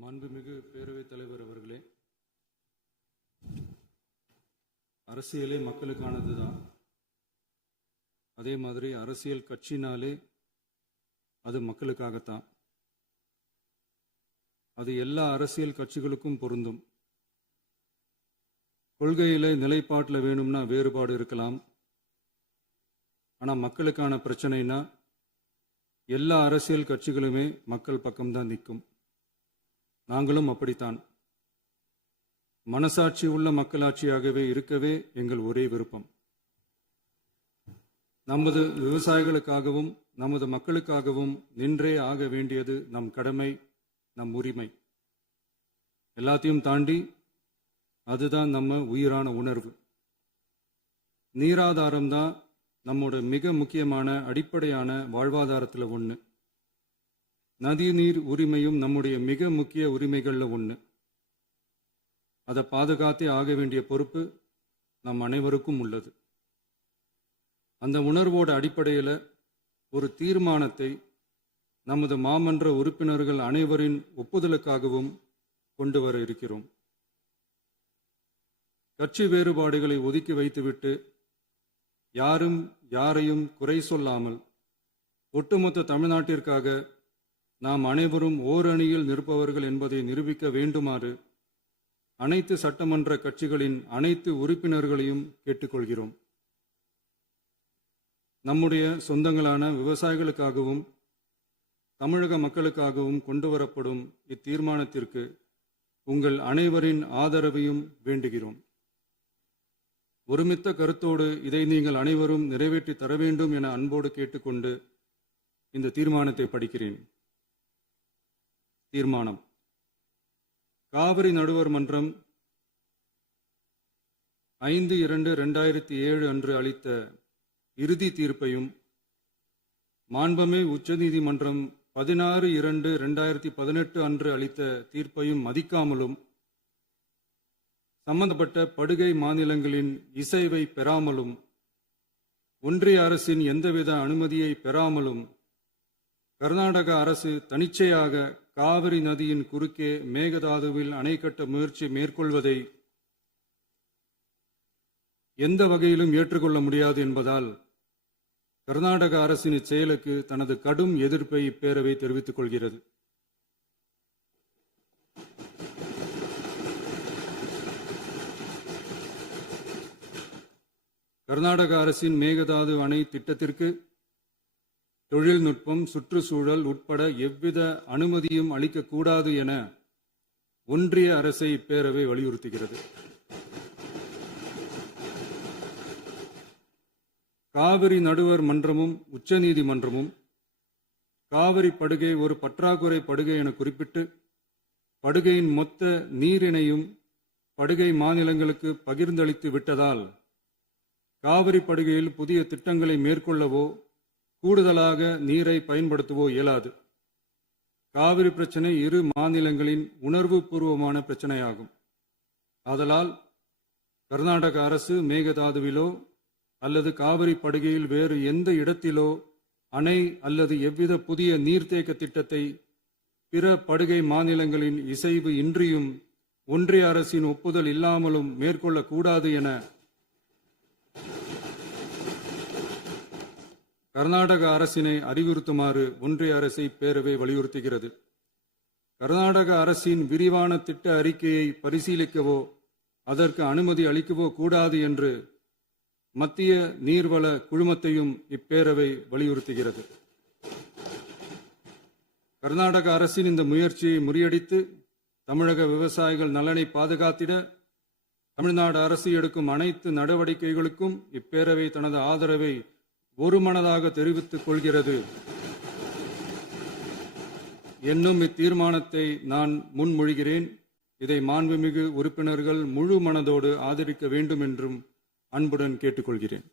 மாண்புமிகு பேரவைத் தலைவர் அவர்களே, அரசியலே மக்களுக்கானது தான். அதே மாதிரி அரசியல் கட்சினாலே அது மக்களுக்காகத்தான். அது எல்லா அரசியல் கட்சிகளுக்கும் பொருந்தும். கொள்கையில நிலைப்பாட்டில் வேணும்னா வேறுபாடு இருக்கலாம். ஆனால் மக்களுக்கான பிரச்சனைனா எல்லா அரசியல் கட்சிகளுமே மக்கள் பக்கம்தான் நிற்கும். நாங்களும் அப்படித்தான். மனசாட்சி உள்ள மக்களாட்சியாகவே இருக்கவே எங்கள் ஒரே விருப்பம். நமது விவசாயிகளுக்காகவும் நமது மக்களுக்காகவும் நின்றே ஆக வேண்டியது நம் கடமை, நம் உரிமை. எல்லாத்தையும் தாண்டி அதுதான் நம்ம உயிரான உணர்வு. நீராதாரம்தான் நம்மோட மிக முக்கியமான அடிப்படையான வாழ்வாதாரத்தில் ஒன்று. நதிநீர் உரிமையும் நம்முடைய மிக முக்கிய உரிமைகளில் ஒன்று. அதை பாதுகாத்தே ஆக வேண்டிய பொறுப்பு நம் அனைவருக்கும் உள்ளது. அந்த உணர்வோட அடிப்படையில் ஒரு தீர்மானத்தை நமது மாமன்ற உறுப்பினர்கள் அனைவரின் ஒப்புதலுக்காகவும் கொண்டு வர இருக்கிறோம். கட்சி வேறுபாடுகளை ஒதுக்கி வைத்துவிட்டு யாரும் யாரையும் குறை சொல்லாமல் ஒட்டுமொத்த தமிழ்நாட்டிற்காக நாம் அனைவரும் ஓரணியில் நிற்பவர்கள் என்பதை நிரூபிக்க வேண்டுமாறு அனைத்து சட்டமன்ற கட்சிகளின் அனைத்து உறுப்பினர்களையும் கேட்டுக்கொள்கிறோம். நம்முடைய சொந்தங்களான விவசாயிகளுக்காகவும் தமிழக மக்களுக்காகவும் கொண்டு வரப்படும் இத்தீர்மானத்திற்கு உங்கள் அனைவரின் ஆதரவையும் வேண்டுகிறோம். ஒருமித்த கருத்தோடு இதை நீங்கள் அனைவரும் நிறைவேற்றி தர வேண்டும் என அன்போடு கேட்டுக்கொண்டு இந்த தீர்மானத்தை படிக்கிறேன். தீர்மானம்: காவிரி நடுவர் மன்றம் 5/2/2007 அன்று அளித்த இறுதி தீர்ப்பையும் மாண்புமிகு உச்சநீதிமன்றம் 16/2/2018 அன்று அளித்த தீர்ப்பையும் மதிக்காமலும் சம்பந்தப்பட்ட படுகை மாநிலங்களின் இசைவை பெறாமலும் ஒன்றிய அரசின் எந்தவித அனுமதியை பெறாமலும் கர்நாடக அரசு தனிச்சையாக காவிரி நதியின் குறுக்கே மேகதாதுவில் அணை கட்ட முயற்சி மேற்கொள்வதை எந்த வகையிலும் ஏற்றுக்கொள்ள முடியாது என்பதால் கர்நாடக அரசின் இச்செயலுக்கு தனது கடும் எதிர்ப்பை இப்பேரவை தெரிவித்துக் கொள்கிறது. கர்நாடக அரசின் மேகதாது அணை திட்டத்திற்கு தொழில்நுட்பம், சுற்றுச்சூழல் உட்பட எவ்வித அனுமதியும் அளிக்கக்கூடாது என ஒன்றிய அரசை இப்பேரவை வலியுறுத்துகிறது. காவிரி நடுவர் மன்றமும் உச்சநீதிமன்றமும் காவிரி படுகை ஒரு பற்றாக்குறை படுகை என குறிப்பிட்டு படுகையின் மொத்த நீரினையும் படுகை மாநிலங்களுக்கு பகிர்ந்தளித்து விட்டதால் காவிரி படுகையில் புதிய திட்டங்களை மேற்கொள்ளவோ கூடுதலாக நீரை பயன்படுத்தவோ இயலாது. காவிரி பிரச்சனை இரு மாநிலங்களின் உணர்வு பூர்வமான பிரச்சனையாகும். ஆதலால் கர்நாடக அரசு மேகதாதுவிலோ அல்லது காவிரி படுகையில் வேறு எந்த இடத்திலோ அணை அல்லது எவ்வித புதிய நீர்த்தேக்க திட்டத்தை பிற படுகை மாநிலங்களின் இசைவு இன்றியும் ஒன்றிய அரசின் ஒப்புதல் இல்லாமலும் மேற்கொள்ளக்கூடாது என கர்நாடக அரசினை அறிவுறுத்துமாறு ஒன்றிய அரசை பேரவை வலியுறுத்துகிறது. கர்நாடக அரசின் விரிவான திட்ட அறிக்கையை பரிசீலிக்கவோ அதற்கு அனுமதி அளிக்கவோ கூடாது என்று மத்திய நீர்வள குழுமத்தையும் இப்பேரவை வலியுறுத்துகிறது. கர்நாடக அரசின் இந்த முயற்சியை முறியடித்து தமிழக விவசாயிகள் நலனை பாதுகாத்திட தமிழ்நாடு அரசு எடுக்கும் அனைத்து நடவடிக்கைகளுக்கும் இப்பேரவை தனது ஆதரவை ஒருமனதாக தெரிவித்துக் கொள்கிறது என்னும் இத்தீர்மானத்தை நான் முன்மொழிகிறேன். இதை மாண்புமிகு உறுப்பினர்கள் முழு மனதோடு ஆதரிக்க வேண்டும் என்றும் அன்புடன் கேட்டுக்கொள்கிறேன்.